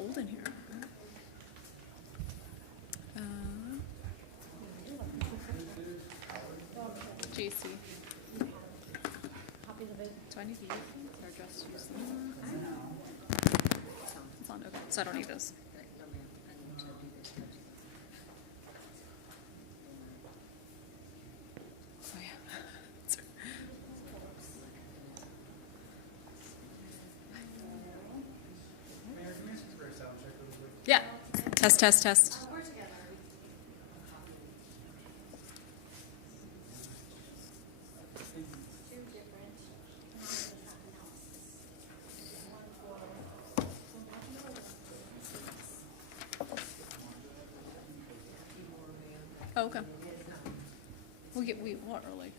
cold in here. JC. Do I need to use these or just use them? It's on, okay, so I don't need this. Oh, yeah. Yeah. Test, test, test. Oh, okay. We what early?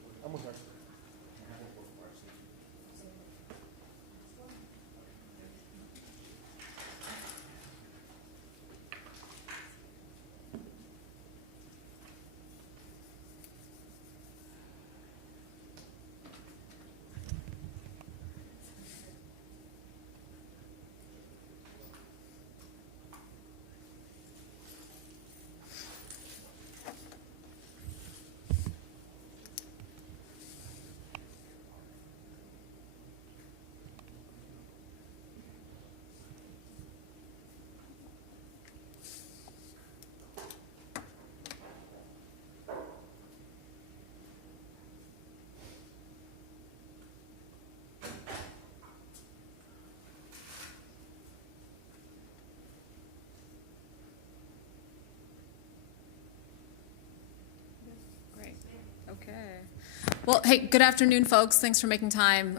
Okay. Great. Okay. Well, hey, good afternoon, folks. Thanks for making time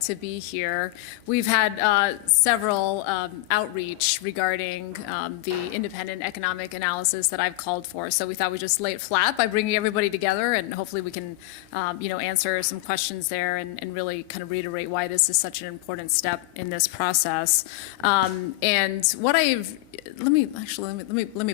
to be here. We've had several outreach regarding the independent economic analysis that I've called for. So we thought we'd just lay it flat by bringing everybody together, and hopefully we can, answer some questions there and really kind of reiterate why this is such an important step in this process. And what let me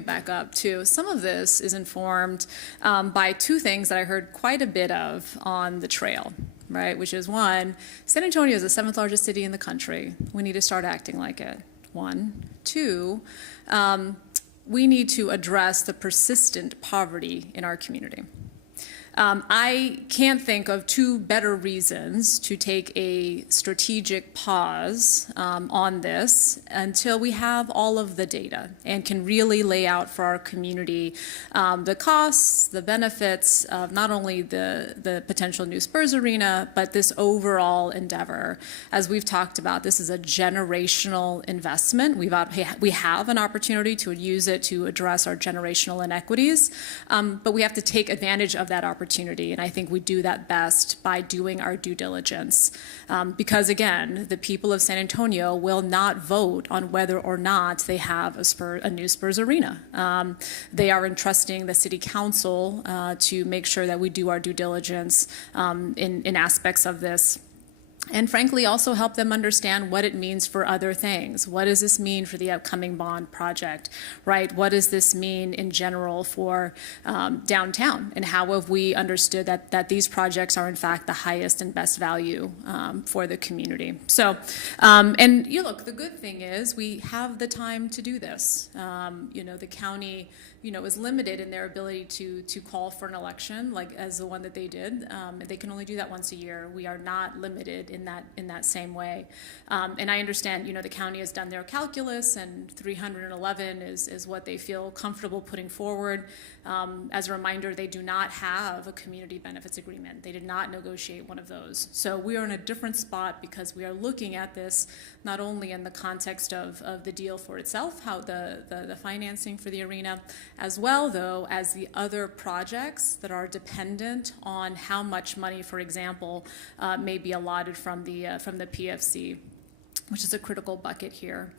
back up too. Some of this is informed by two things that I heard quite a bit of on the trail, right? Which is one, San Antonio is the 7th largest city in the country. We need to start acting like it. One. Two, we need to address the persistent poverty in our community. I can't think of two better reasons to take a strategic pause on this until we have all of the data and can really lay out for our community the costs, the benefits of not only the potential new Spurs arena, but this overall endeavor. As we've talked about, this is a generational investment. We have an opportunity to use it to address our generational inequities, but we have to take advantage of that opportunity. And I think we do that best by doing our due diligence. Because again, the people of San Antonio will not vote on whether or not they have a new Spurs arena. They are entrusting the city council to make sure that we do our due diligence in aspects of this. And frankly, also help them understand what it means for other things. What does this mean for the upcoming bond project, right? What does this mean in general for downtown? And how have we understood that these projects are in fact the highest and best value for the community? So, and look, the good thing is we have the time to do this. The county, is limited in their ability to call for an election, like as the one that they did. They can only do that once a year. We are not limited in that same way. And I understand, the county has done their calculus, and 311 is what they feel comfortable putting forward. As a reminder, they do not have a community benefits agreement. They did not negotiate one of those. So we are in a different spot because we are looking at this not only in the context of the deal for itself, how the financing for the arena, as well, though, as the other projects that are dependent on how much money, for example, may be allotted from the PFC, which is a critical bucket here.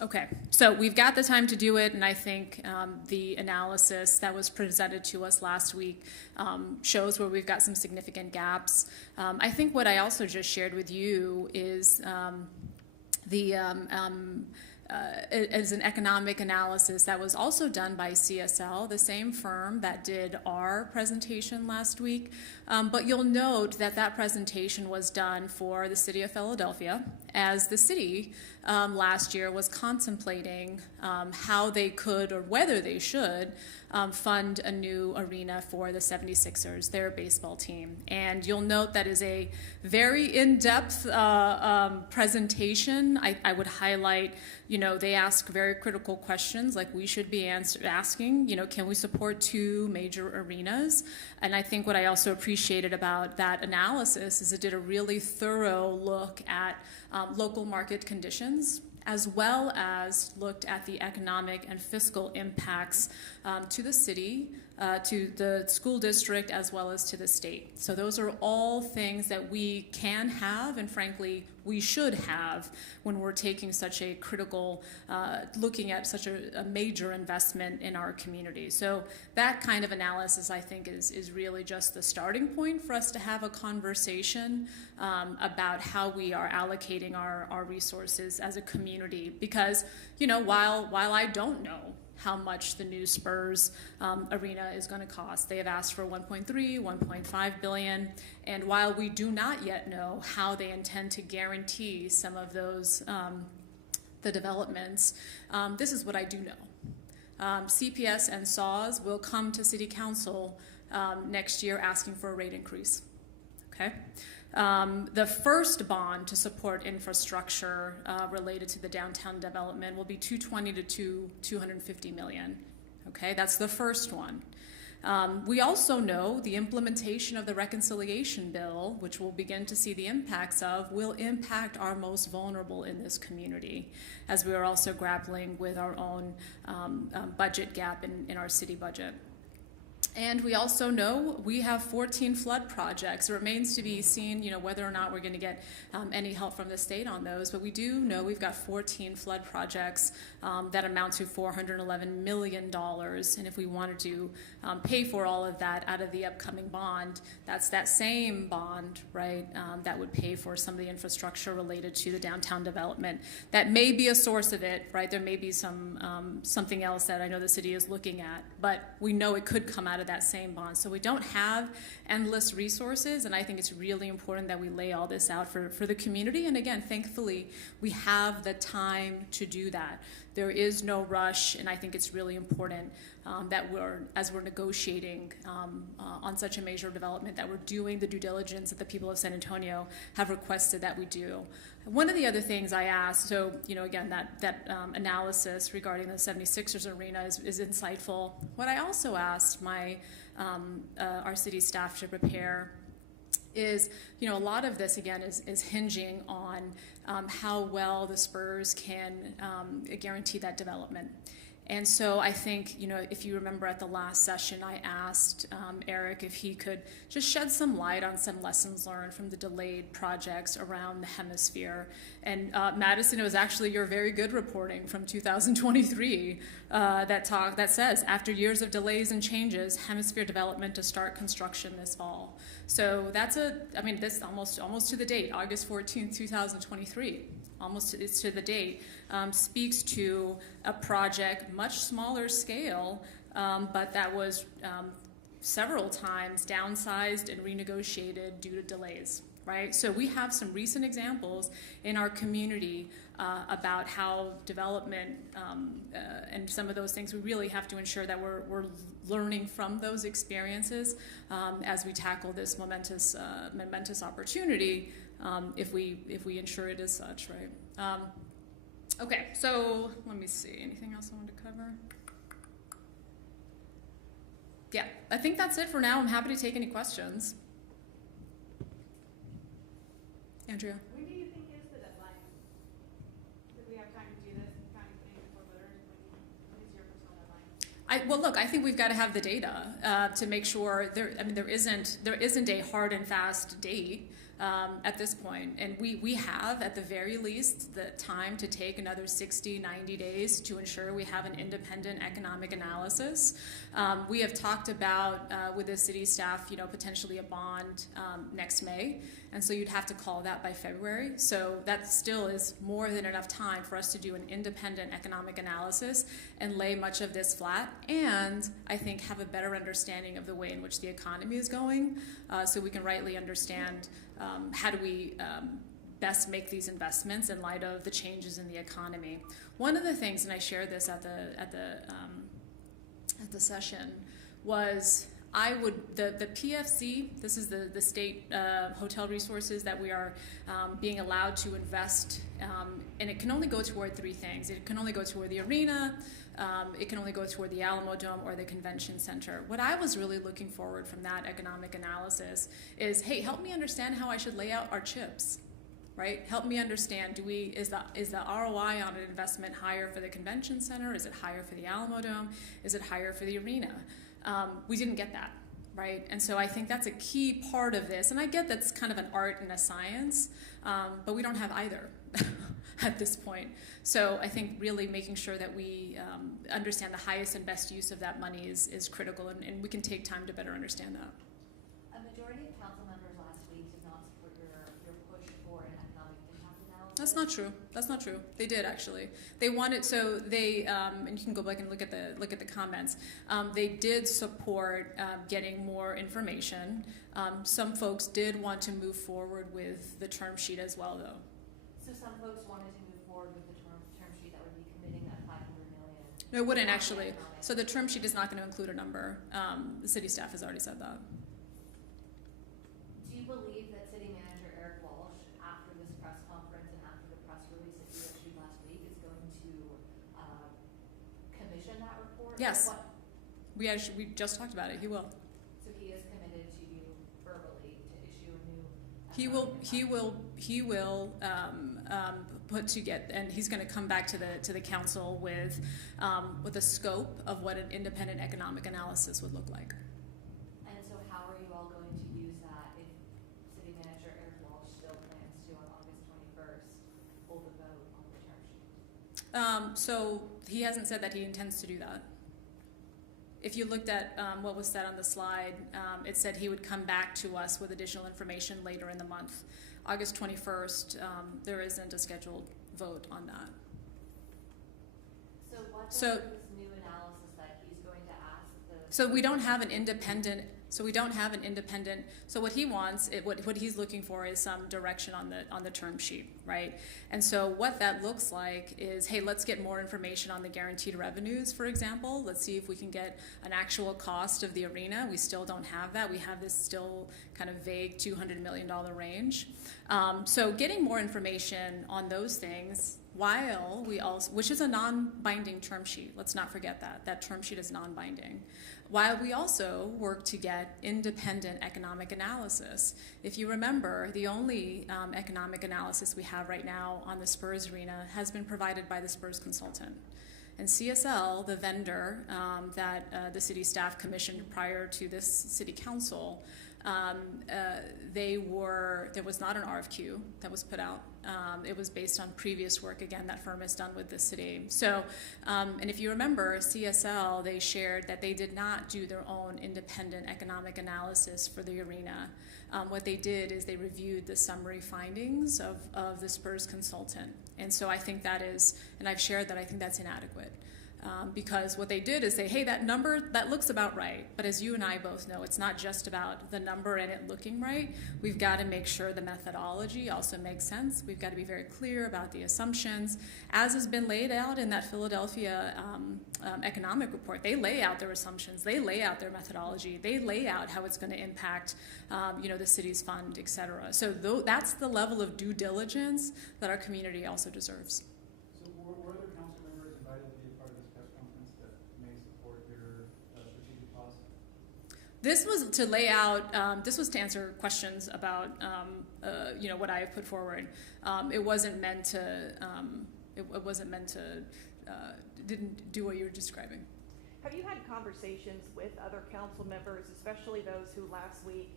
Okay, so we've got the time to do it, and I think the analysis that was presented to us last week shows where we've got some significant gaps. I think what I also just shared with you is the as an economic analysis that was also done by CSL, the same firm that did our presentation last week. But you'll note that that presentation was done for the city of Philadelphia, as the city last year was contemplating how they could or whether they should fund a new arena for the 76ers, their baseball team. And you'll note that is a very in-depth presentation. I would highlight, they ask very critical questions like we should be asking, can we support two major arenas? And I think what I also appreciated about that analysis is it did a really thorough look at local market conditions, as well as looked at the economic and fiscal impacts to the city, to the school district, as well as to the state. So those are all things that we can have, and frankly, we should have when we're taking such a critical, looking at such a major investment in our community. So that kind of analysis, I think, is really just the starting point for us to have a conversation about how we are allocating our resources as a community. Because, while I don't know how much the new Spurs arena is going to cost. They have asked for 1.3, 1.5 billion, and while we do not yet know how they intend to guarantee some of those the developments, this is what I do know. CPS and SAWS will come to City Council next year asking for a rate increase. Okay. The first bond to support infrastructure related to the downtown development will be 220 to 250 million. Okay, that's the first one. We also know the implementation of the reconciliation bill, which we'll begin to see the impacts of, will impact our most vulnerable in this community, as we are also grappling with our own budget gap in our city budget. And we also know we have 14 flood projects. It remains to be seen, whether or not we're going to get any help from the state on those. But we do know we've got 14 flood projects that amount to $411 million. And if we wanted to pay for all of that out of the upcoming bond, that's that same bond, right, that would pay for some of the infrastructure related to the downtown development. That may be a source of it, right? There may be something else that I know the city is looking at, but we know it could come out of that same bond. So we don't have endless resources, and I think it's really important that we lay all this out for the community. And again, thankfully, we have the time to do that. There is no rush, and I think it's really important that as we're negotiating on such a major development, that we're doing the due diligence that the people of San Antonio have requested that we do. One of the other things I asked, so again, that analysis regarding the 76ers arena is insightful. What I also asked our city staff to prepare is, a lot of this again is hinging on how well the Spurs can guarantee that development. And so I think, if you remember at the last session, I asked Eric if he could just shed some light on some lessons learned from the delayed projects around the hemisphere. And Madison, it was actually your very good reporting from 2023 that says, after years of delays and changes, hemisphere development to start construction this fall. So that's this almost to the date, August 14th, 2023. Almost it's to the date, speaks to a project much smaller scale, but that was several times downsized and renegotiated due to delays, right? So we have some recent examples in our community about how development and some of those things, we really have to ensure that we're learning from those experiences as we tackle this momentous opportunity. If we ensure it as such, right? Okay, so let me see. Anything else I wanted to cover? Yeah, I think that's it for now. I'm happy to take any questions. Andrea? When do you think is the deadline? Do we have time to do this and kind of thing before voters? When is your personal deadline? Well, look, I think we've got to have the data to make sure there isn't a hard and fast date. at this point. And we have, at the very least, the time to take another 60, 90 days to ensure we have an independent economic analysis. We have talked about with the city staff, potentially a bond next May. And so you'd have to call that by February. So that still is more than enough time for us to do an independent economic analysis and lay much of this flat. And I think have a better understanding of the way in which the economy is going, so we can rightly understand how do we best make these investments in light of the changes in the economy. One of the things, and I shared this at the session, was the PFC, this is the state hotel resources that we are being allowed to invest, and it can only go toward three things. It can only go toward the arena, it can only go toward the Alamo Dome or the convention center. What I was really looking forward from that economic analysis is, hey, help me understand how I should lay out our chips. Right? Help me understand, is the ROI on an investment higher for the convention center? Is it higher for the Alamo Dome? Is it higher for the arena? We didn't get that, right? And so I think that's a key part of this. And I get that's kind of an art and a science, but we don't have either at this point. So I think really making sure that we understand the highest and best use of that money is critical, and we can take time to better understand that. A majority of council members last week did not support your push for an economic impact analysis. That's not true. That's not true. They did actually. They wanted, so they and you can go back and look at the comments. They did support getting more information. Some folks did want to move forward with the term sheet as well, though. So some folks wanted to move forward with the term sheet that would be committing that $500 million. No, it wouldn't actually. So the term sheet is not going to include a number. The city staff has already said that. Do you believe that City Manager Eric Walsh, after this press conference and after the press release that you issued last week, is going to commission that report? Yes. What? We just talked about it. He will. So he is committed to you verbally to issue a new. He will put together, and he's going to come back to the council with a scope of what an independent economic analysis would look like. And so how are you all going to use that if City Manager Eric Walsh still plans to, on August 21st, hold a vote on the term sheet? So he hasn't said that he intends to do that. If you looked at what was said on the slide, it said he would come back to us with additional information later in the month. August 21st, there isn't a scheduled vote on that. So what does So- this new analysis that he's going to ask the... So we don't have an independent. So what he wants, what he's looking for is some direction on the term sheet, right? And so what that looks like is, hey, let's get more information on the guaranteed revenues, for example. Let's see if we can get an actual cost of the arena. We still don't have that. We have this still kind of vague $200 million range. So getting more information on those things, while we also, which is a non-binding term sheet. Let's not forget that. That term sheet is non-binding. While we also work to get independent economic analysis. If you remember, the only economic analysis we have right now on the Spurs arena has been provided by the Spurs consultant. And CSL, the vendor that the city staff commissioned prior to this city council, there was not an RFQ that was put out. It was based on previous work, again, that firm has done with the city. So, and if you remember, CSL, they shared that they did not do their own independent economic analysis for the arena. What they did is they reviewed the summary findings of the Spurs consultant. And so I think that is, and I've shared that I think that's inadequate. Because what they did is say, hey, that number, that looks about right. But as you and I both know, it's not just about the number and it looking right. We've got to make sure the methodology also makes sense. We've got to be very clear about the assumptions. As has been laid out in that Philadelphia economic report, they lay out their assumptions. They lay out their methodology. They lay out how it's going to impact the city's fund, et cetera. So that's the level of due diligence that our community also deserves. So were other council members invited to be a part of this press conference that may support your strategic policy? This was to lay out. This was to answer questions about what I have put forward. It wasn't meant to. It wasn't meant to. Didn't do what you're describing. Have you had conversations with other council members, especially those who last week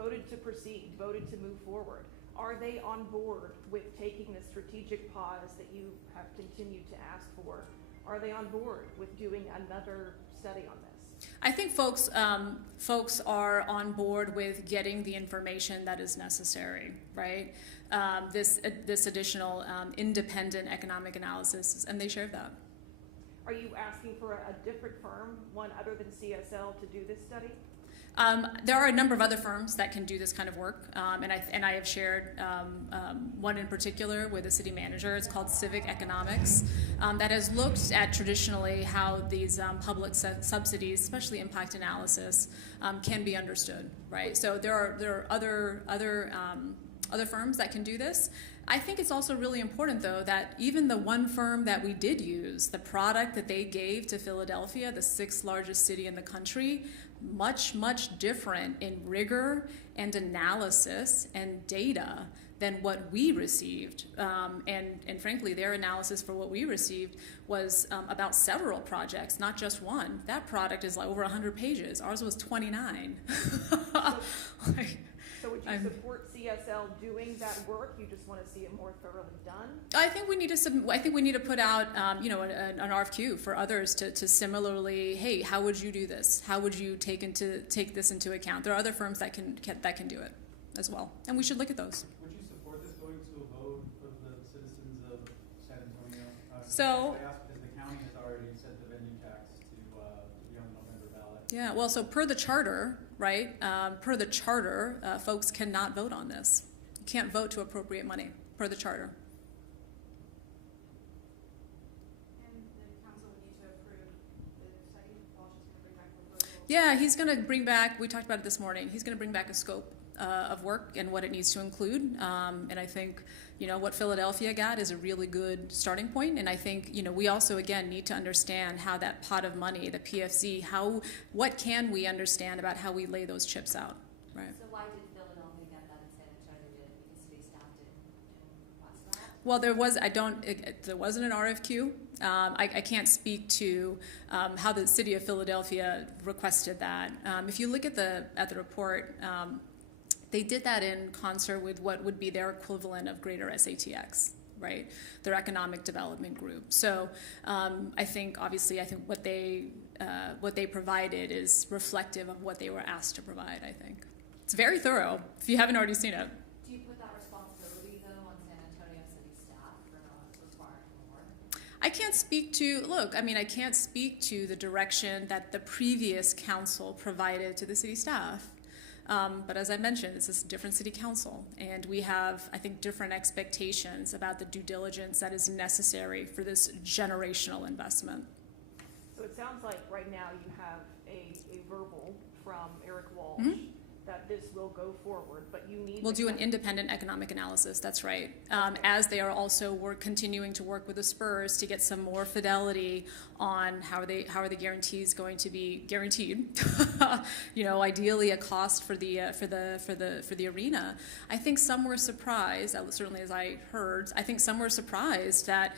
voted to proceed, voted to move forward. Are they on board with taking the strategic pause that you have continued to ask for? Are they on board with doing another study on this? I think folks are on board with getting the information that is necessary, right? This additional independent economic analysis, and they shared that. Are you asking for a different firm, one other than CSL, to do this study? There are a number of other firms that can do this kind of work, and I have shared one in particular with the city manager. It's called Civic Economics, that has looked at traditionally how these public subsidies, especially impact analysis, can be understood. Right. So there are other firms that can do this. I think it's also really important, though, that even the one firm that we did use, the product that they gave to Philadelphia, the 6th largest city in the country, much, much different in rigor and analysis and data than what we received. And frankly, their analysis for what we received was about several projects, not just one. That product is like over 100 pages. Ours was 29. So would you support CSL doing that work? You just want to see it more thoroughly done? I think we need to put out, an RFQ for others to similarly, hey, how would you do this? How would you take this into account? There are other firms that can do it as well, and we should look at those. Would you support this going to a vote of the citizens of San Antonio? So. I ask because the county has already set the venue tax to be on the November ballot. Yeah, well, so per the charter, right? Folks cannot vote on this. You can't vote to appropriate money per the charter. And the council would need to approve the study. Walsh is going to bring back proposals. Yeah, he's going to bring back, we talked about it this morning, he's going to bring back a scope of work and what it needs to include. And I think, what Philadelphia got is a really good starting point. And I think, we also, again, need to understand how that pot of money, the PFC, what can we understand about how we lay those chips out, right? So why did Philadelphia get that and San Antonio did? Because city staff didn't request that? Well, there wasn't an RFQ. I can't speak to how the city of Philadelphia requested that. If you look at the report, they did that in concert with what would be their equivalent of greater SATX, right? Their economic development group. So I think what they provided is reflective of what they were asked to provide, I think. It's very thorough, if you haven't already seen it. Do you put that responsibility, though, on San Antonio city staff for not requiring more? I can't speak to the direction that the previous council provided to the city staff. But as I mentioned, it's a different city council, and we have, I think, different expectations about the due diligence that is necessary for this generational investment. So it sounds like right now you have a verbal from Eric Walsh that this will go forward, but you need. We'll do an independent economic analysis. That's right. As they are also continuing to work with the Spurs to get some more fidelity on how are the guarantees going to be guaranteed. Ideally a cost for the arena. I think some were surprised. Certainly, as I heard, I think some were surprised that.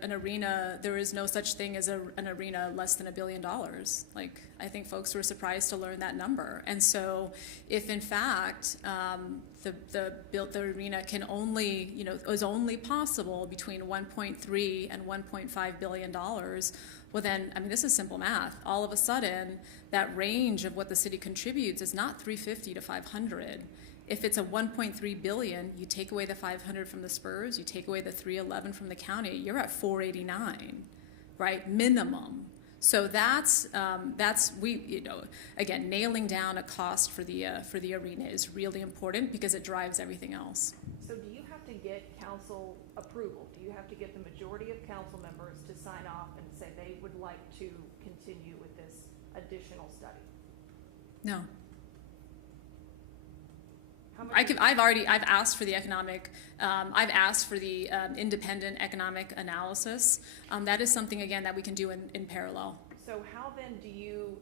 An arena, there is no such thing as an arena less than $1 billion. Like, I think folks were surprised to learn that number. And so if in fact the arena can only, is only possible between 1.3 and 1.5 billion dollars, well then, this is simple math. All of a sudden, that range of what the city contributes is not 350 to 500. If it's a 1.3 billion, you take away the 500 from the Spurs, you take away the 311 from the county, you're at 489, right? Minimum. So that's again, nailing down a cost for the arena is really important because it drives everything else. So do you have to get council approval? Do you have to get the majority of council members to sign off and say they would like to continue with this additional study? No. I've asked for the independent economic analysis. That is something, again, that we can do in parallel. So how then do you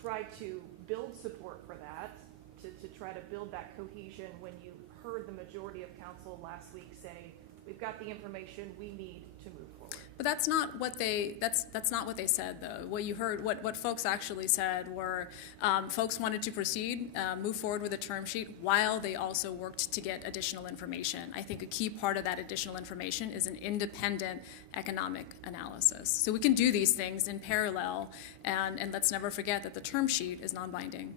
try to build support for that, to try to build that cohesion when you heard the majority of council last week say we've got the information we need to move forward. But that's not what that's not what they said, though. What you heard, what folks actually said were, folks wanted to proceed, move forward with a term sheet while they also worked to get additional information. I think a key part of that additional information is an independent economic analysis. So we can do these things in parallel, and let's never forget that the term sheet is non-binding. Can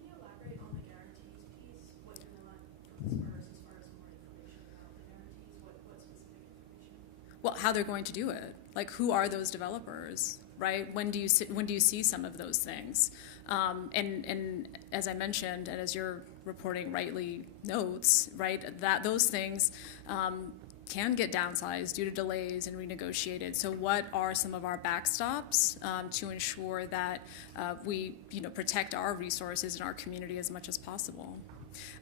you elaborate on the guarantees piece, what you're gonna want from the Spurs as far as more information about the guarantees, what specific information? Well, how they're going to do it, like who are those developers, right? When do you see some of those things? And as I mentioned, and as your reporting rightly notes, right, that those things can get downsized due to delays and renegotiated. So what are some of our backstops to ensure that we protect our resources in our community as much as possible?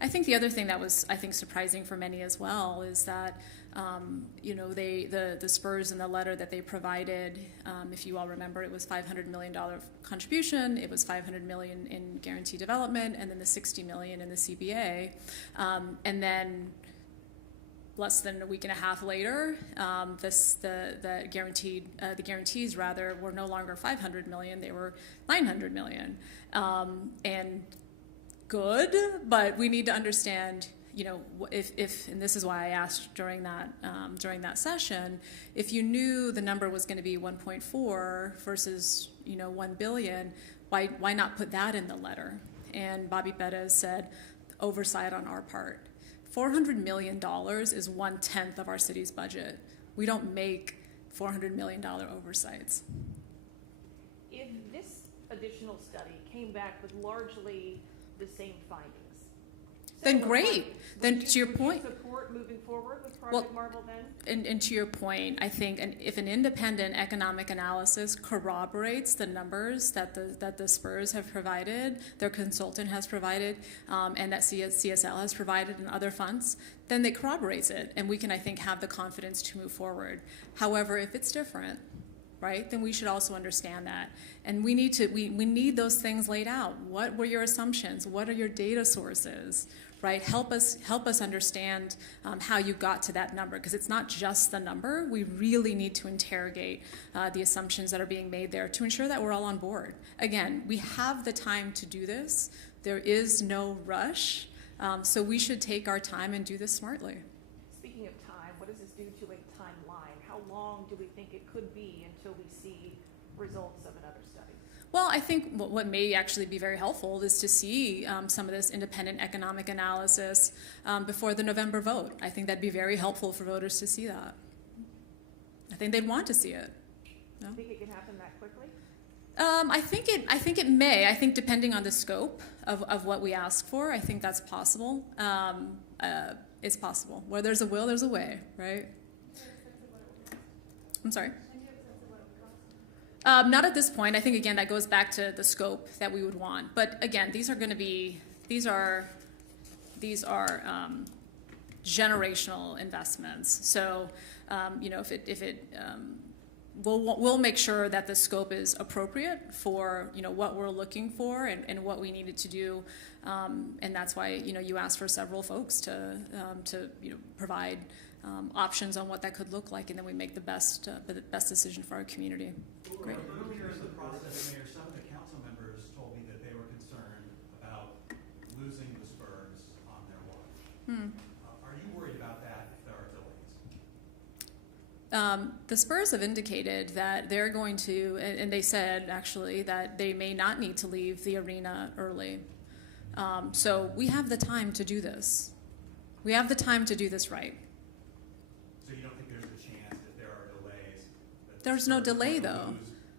I think the other thing that was, I think, surprising for many as well is that the Spurs in the letter that they provided, if you all remember, it was $500 million contribution, it was $500 million in guaranteed development, and then the $60 million in the CBA, and then less than a week and a half later, the guarantees rather were no longer $500 million; they were $900 million, and good. But we need to understand, if and this is why I asked during that session, if you knew the number was going to be 1.4 versus 1 billion, why not put that in the letter? And Bobby Perez said, oversight on our part. $400 million is 1/10 of our city's budget. We don't make $400 million oversights. If this additional study came back with largely the same findings, Then great. Then to your point. Would you support moving forward with Project Marvel then? And to your point, I think if an independent economic analysis corroborates the numbers that the Spurs have provided, their consultant has provided, and that CSL has provided and other funds, then it corroborates it, and we can, I think, have the confidence to move forward. However, if it's different, right, then we should also understand that. And we need those things laid out. What were your assumptions? What are your data sources? Right? Help us understand how you got to that number, because it's not just the number. We really need to interrogate the assumptions that are being made there to ensure that we're all on board. Again, we have the time to do this. There is no rush, so we should take our time and do this smartly. Speaking of time, what does this do to a timeline? How long do we think it could be until we see results of another study? Well, I think what may actually be very helpful is to see some of this independent economic analysis before the November vote. I think that'd be very helpful for voters to see that. I think they'd want to see it. No? Do you think it can happen that quickly? I think it may. I think depending on the scope of what we ask for, I think that's possible. It's possible. Where there's a will, there's a way, right? I'm sorry? Not at this point. I think, again, that goes back to the scope that we would want. But again, these are generational investments. So, we'll make sure that the scope is appropriate for what we're looking for and what we needed to do. And that's why you asked for several folks to provide options on what that could look like, and then we make the best decision for our community. Great. Earlier in the process, Mayor, some of the council members told me that they were concerned about losing the Spurs on their watch. Are you worried about that if there are delays? The Spurs have indicated that they're going to, and they said actually that they may not need to leave the arena early. So we have the time to do this. We have the time to do this right. So you don't think there's a chance that there are delays? There's no delay, though.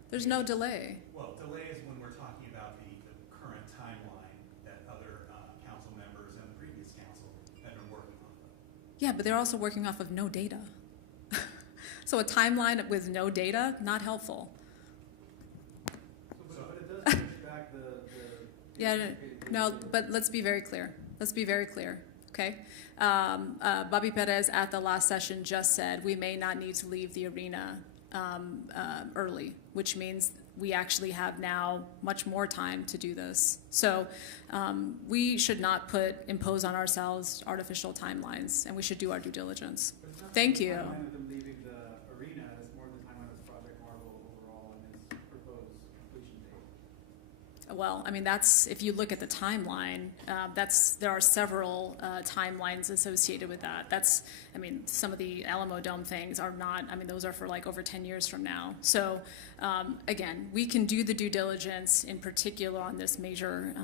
There's no delay. Well, delays when we're talking about the current timeline that other council members and the previous council have been working on. Yeah, but they're also working off of no data. So a timeline with no data, not helpful. But it does push back the Yeah, no, but let's be very clear. Okay? Bobby Perez at the last session just said we may not need to leave the arena early, which means we actually have now much more time to do this. So we should not impose on ourselves artificial timelines, and we should do our due diligence. But it's not Thank the you. timeline of them leaving the arena, it's more the timeline of Project Marvel overall and its proposed completion date. Well, I mean, if you look at the timeline, there are several timelines associated with that. Some of the Alamo Dome things are not, those are for like over 10 years from now. So, again, we can do the due diligence in particular on this major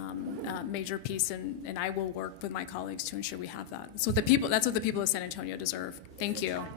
piece, and I will work with my colleagues to ensure we have that. So that's what the people of San Antonio deserve. Thank you. Timeline